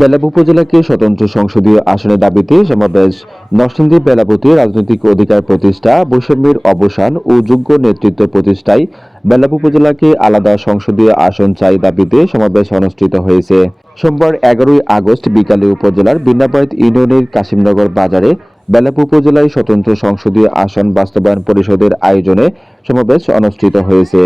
বেলাব উপজেলাকে স্বতন্ত্র সংসদীয় আসনের দাবিতে সমাবেশ। নরসিংদী বেলাবতী রাজনৈতিক অধিকার প্রতিষ্ঠা, বৈষম্যের অবসান ও যোগ্য নেতৃত্ব প্রতিষ্ঠায় বেলাব উপজেলাকে আলাদা সংসদীয় আসন চাই দাবিতে সমাবেশ অনুষ্ঠিত হয়েছে। সোমবার এগারোই আগস্ট বিকালে উপজেলার বিন্নাবাড়িত ইউনিয়নের কাশিমনগর বাজারে বেলাব উপজেলায় স্বতন্ত্র সংসদীয় আসন বাস্তবায়ন পরিষদের আয়োজনে সমাবেশ অনুষ্ঠিত হয়েছে।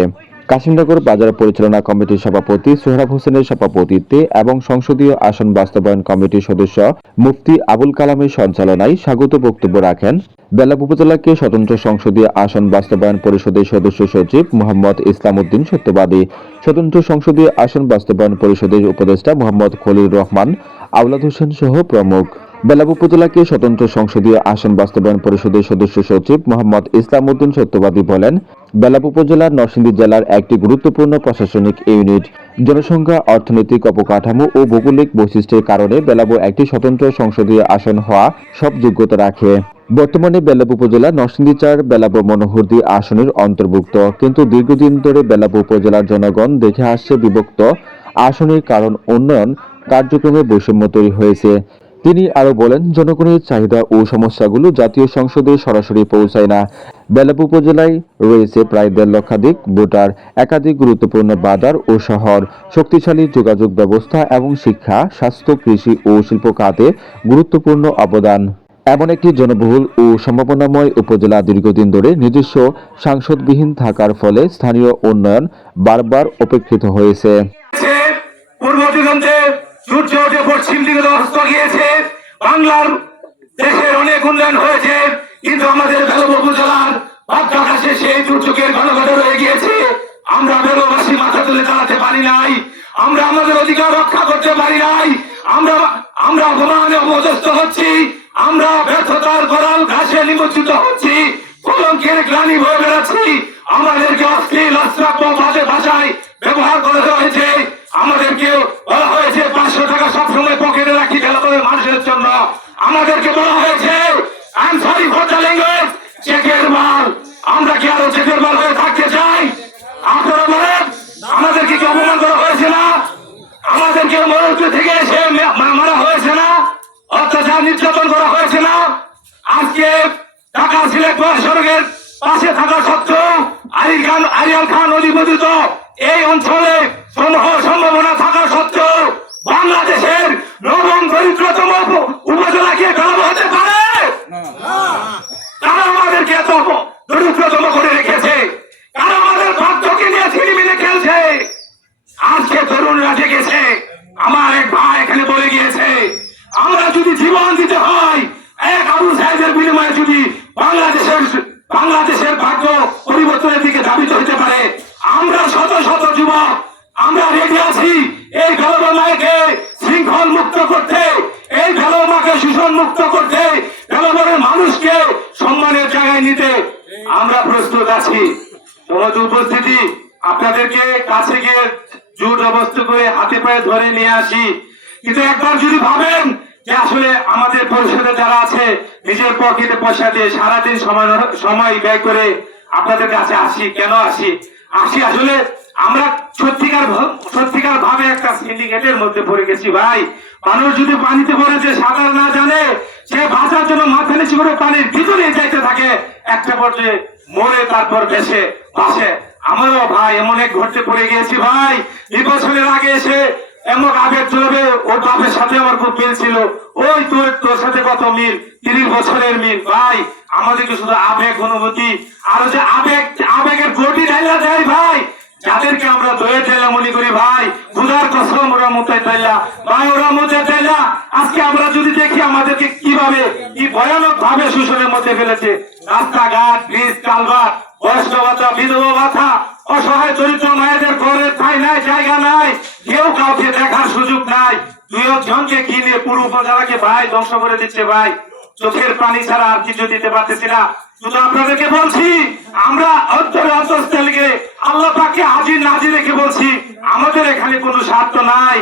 কাশিমনগর বাজার পরিচালনা কমিটির সভাপতি সোহরাব হোসেনের সভাপতিত্বে এবং সংসদীয় আসন বাস্তবায়ন কমিটির সদস্য মুফতি আবুল কালামের সঞ্চালনায় স্বাগত বক্তব্য রাখেন বেলাব উপজেলাকে স্বতন্ত্র সংসদীয় আসন বাস্তবায়ন পরিষদের সদস্য সচিব মোহাম্মদ ইসলাম উদ্দিন সত্যবাদী, স্বতন্ত্র সংসদীয় আসন বাস্তবায়ন পরিষদের উপদেষ্টা মোহাম্মদ খলিল রহমান, আওলাদ হোসেন সহ প্রমুখ। বেলাব উপজেলাকে স্বতন্ত্র সংসদীয় আসন বাস্তবায়ন পরিষদের সদস্য সচিব মোহাম্মদ ইসলাম উদ্দিন সত্যবাদী বলেন বেলাব উপজেলার নরসিংদী জেলার একটি গুরুত্বপূর্ণ প্রশাসনিক ইউনিট। জনসংখ্যা, অর্থনৈতিক অবকাঠামো ও ভৌগোলিক বৈশিষ্ট্যের কারণে বেলাব একটি স্বতন্ত্র সংসদীয় আসন হওয়া সব যোগ্যতা রাখে। বর্তমানে বেলাব উপজেলা নরসিংদী চার বেলাব মনোহরদী আসনের অন্তর্ভুক্ত। কিন্তু দীর্ঘদিন ধরে বেলাব উপজেলার জনগণ দেখে আসছে বিভক্ত আসনের কারণ উন্নয়ন কার্যক্রমে বৈষম্য তৈরি হয়েছে। তিনি আরও বলেন, জনগণের চাহিদা ও সমস্যাগুলো জাতীয় সংসদে সরাসরি পৌঁছায় না। বেলাব উপজেলায় রয়েছে প্রায় দেড় লক্ষাধিক ভোটার, একাধিক গুরুত্বপূর্ণ বাজার ও শহর। শক্তিশালী যোগাযোগ ব্যবস্থা এবং শিক্ষা, স্বাস্থ্য, কৃষি ও শিল্প খাতে গুরুত্বপূর্ণ অবদান। এমন একটি জনবহুল ও সম্ভাবনাময় উপজেলা দীর্ঘদিন ধরে নিজস্ব সাংসদবিহীন থাকার ফলে স্থানীয় উন্নয়ন বারবার উপেক্ষিত হয়েছে। সূর্য ওঠে পশ্চিম দিকে অস্ত গিয়েছে। বাংলার দেশের অনেক উন্নয়ন হয়েছে, কিন্তু আমাদের বেলব উপজেলার বাচ্চাকাশে সেই দুর্যোগের ঘন ঘন রয়ে গিয়েছে। আমরা বেলবাসী মাথা তুলে দাঁড়াতে পারি নাই, আমরা আমাদের অধিকার রক্ষা করতে পারি নাই, আমরা আমরা অপমানে অপদস্থ হচ্ছি, আমরা ব্যর্থতার গড়াল ঘাসে নিমজ্জিত হচ্ছি, কলঙ্কের গ্লানি হয়ে বেড়াচ্ছি, আমাদেরকে অশ্লীল অশ্রাব্য বাজে ভাষায় ব্যবহার করা হয়েছে আমাদেরকে বলা হয়েছে পাঁচশো টাকা সবসময় পকেটে রাখি খেলাধুলের মানুষের জন্য আমাদেরকে বলা হয়েছে আই এম সরি ল্যাঙ্গুয়েজ, চেকের মাল। আমরা কি আরও চেকের মাল হয়ে থাকতে চাই? আপনারা বলেন, আমাদেরকে কি অপমান করা হয়েছে না? আমাদেরকে মরুত্ব থেকে এসে মারা হয়েছে না? অত্যাচার নির্যাতন করা হয়েছে না? আজকে ঢাকা সিলেট মহাসড়কের পাশে থাকা সত্ত্বেও আলির খান আরিয়াল খান অধিপতিত এই অঞ্চলে সম্ভাবনা থাকা সত্ত্বেও বাংলাদেশের নবম দরিদ্রতম উপ- উপজেলাকে গর্ব হতে পারে তারা আমাদেরকে এত অপ- দরিদ্রতম করে রেখেছে তারা আমাদের ভাগ্যকে নিয়ে ছিনিমিনি খেলছে আজকে তরুণরা জেগেছে আমার এক ভাই এখানে বলে গিয়েছে, আমরা যদি জীবন দিতে হয়, এক আবু সাহেবের বিনিময়ে যদি বাংলাদেশের বাংলাদেশের ভাগ্য পরিবর্তনের দিকে ধাবিত হতে পারে, আমরা শত শত যুবক, আমরা রেডি আছি এই মাকে শৃঙ্খল মুক্ত করতে, এই মাকে শোষণ মুক্ত করতে ভেলোমারের মানুষকে সম্মানের জায়গায় নিতে আমরা প্রস্তুত আছি। তোমাদের উপস্থিতি, আপনাদেরকে কাছে গিয়ে জোর অবস্থ করে হাতে পায়ে ধরে নিয়ে আসি। কিন্তু একবার যদি ভাবেন যে আসলে আমাদের পরিষদে যারা আছে, নিজের পকেটে পয়সা দিয়ে সারাদিন সময় ব্যয় করে আপনাদের কাছে আসি, কেন আসি? আসি আসলে আমরা সত্যিকার সত্যিকার ভাবে একটা সিন্ডিকেটের মধ্যে পড়ে গেছি ভাই। মানুষ যদি পানিতে পড়ে যে সাঁতার না জানে, সে বাঁচার জন্য মাথা নিচু করে পানির ভিতরে যাইতে থাকে। একটা পর্যায়ে মরে তারপর দেশে, বাসে। আমারও ভাই, এমন এক ঘটতে পড়ে গিয়েছি ভাই। নির্বাচনের আগে এসে এমন আবেগ চলবে ওর বাপের সাথে আমার খুব মিল ছিল। ওই তোর তোর সাথে কত মিল? তিরিশ বছরের মিল। ভাই আমাদেরকে শুধু আবেগ অনুভূতি? আর যে আবেগ, আবেগের গটি ঢাইলা দেয় ভাই। যাদেরকে আমরা দয়ে চাইলা মনে করি ভাই খুদার কসম ওরা মুতাই চাইলা ভাই, ওরা মুতাই চাইলা আজকে আমরা যদি দেখি আমাদেরকে কীভাবে, কি ভয়ানক ভাবে শোষণের মধ্যে ফেলেছে। রাস্তাঘাট, ব্রিজ কালভার বয়স্ক ভাতা বিধবা ভাতা অসহায় দরিদ্র মায়েদের ঘরে ঠাই নাই, জায়গা নাই, কেউ কাউকে দেখার সুযোগ নাই। দুই জনকে কিনে পুরো উপজেলাকে ভাই ধ্বংস করে দিচ্ছে ভাই। চোখের পানি ছাড়া আর কিছু দিতে পারতেছি না। শুধু আপনাদেরকে বলছি, আমরা অন্তরে অন্তঃস্থলকে আল্লাহ পাকে হাজির নাজির রেখে বলছি, আমাদের এখানে কোনো স্বার্থ নাই।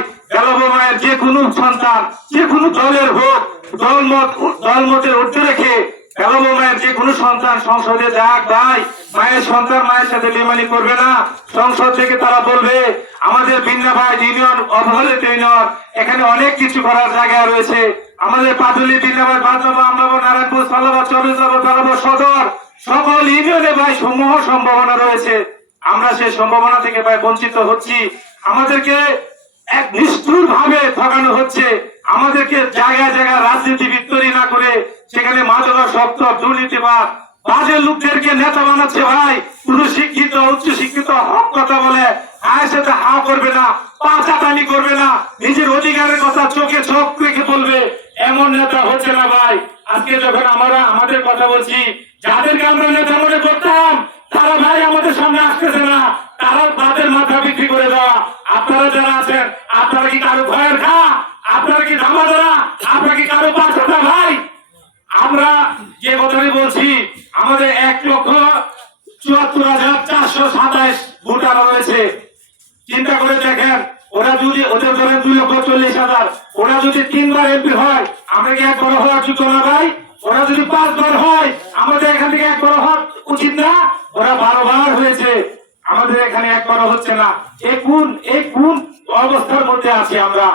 মায়ের যে কোনো সন্তান, যে কোনো দলের হোক দলমত দলমতের ঊর্ধ্বে রেখে এবং মায়ের যে কোনো সন্তান সংসদে যাক, ভাই, মায়ের সন্তান মায়ের সাথে বেমানি করবে না। সংসদ থেকে তারা বলবে, আমাদের ভিন্ন ভাই ইউনিয়ন অবহেলিত ইউনিয়ন, এখানে অনেক কিছু করার জায়গা রয়েছে। আমাদের পাটুলি ভিন্নাবাদ বাদলাবা আমলাবা নারায়ণপুর, সালাবা চরুজাবা তালাবা সদর। সকল ইউনিয়নে ভাই সমূহ সম্ভাবনা রয়েছে। আমরা সেই সম্ভাবনা থেকে ভাই বঞ্চিত হচ্ছি। আমাদেরকে এক নিষ্ঠুর ভাবে ঠকানো হচ্ছে। আমাদেরকে জায়গায় জায়গায় রাজনীতি সেখানে মাদকা শক্ত দুর্নীতিবাদ। বাজে লোকদেরকে নেতা বানাচ্ছে ভাই। কোন শিক্ষিত, উচ্চ শিক্ষিত হক কথা বলে আয়ের সাথে হা করবে না পাচাটানি করবে না। নিজের অধিকারের কথা চোখে চোখ রেখে বলবে, এমন নেতা হচ্ছে না ভাই। আজকে যখন আমরা আমাদের কথা বলছি, যাদেরকে আমরা নেতা মনে করতাম, তারা ভাই আমাদের সামনে আসতেছে না। তারা তাদের মাথা বিক্রি করে দেওয়া। আপনারা যারা আছেন, আপনারা কি কারও ভয়ের খা আপনারা কি ধামা ধরা আপনারা কি কারও পাঠাতা ভাই আমরা যে কথাটি বলছি আমাদের এক লক্ষ চুয়াত্তর হাজার চারশো সাতাইশ ভোটার রয়েছে। চিন্তা করে দেখেন, ওরা যদি ওদের ধরেন দুই লক্ষ চল্লিশ হাজার, ওরা যদি তিনবার এমপি হয়, আমরা কি একবার হওয়ার যোগ্য না ভাই? ওরা যদি পাঁচবার হয়, আমাদের এখান থেকে একবার হওয়া উচিত না? ওরা বারোবার হয়েছে। আমাদের এখানে একবার হচ্ছে না। এই কোন এই কোন অবস্থার মধ্যে আছি আমরা।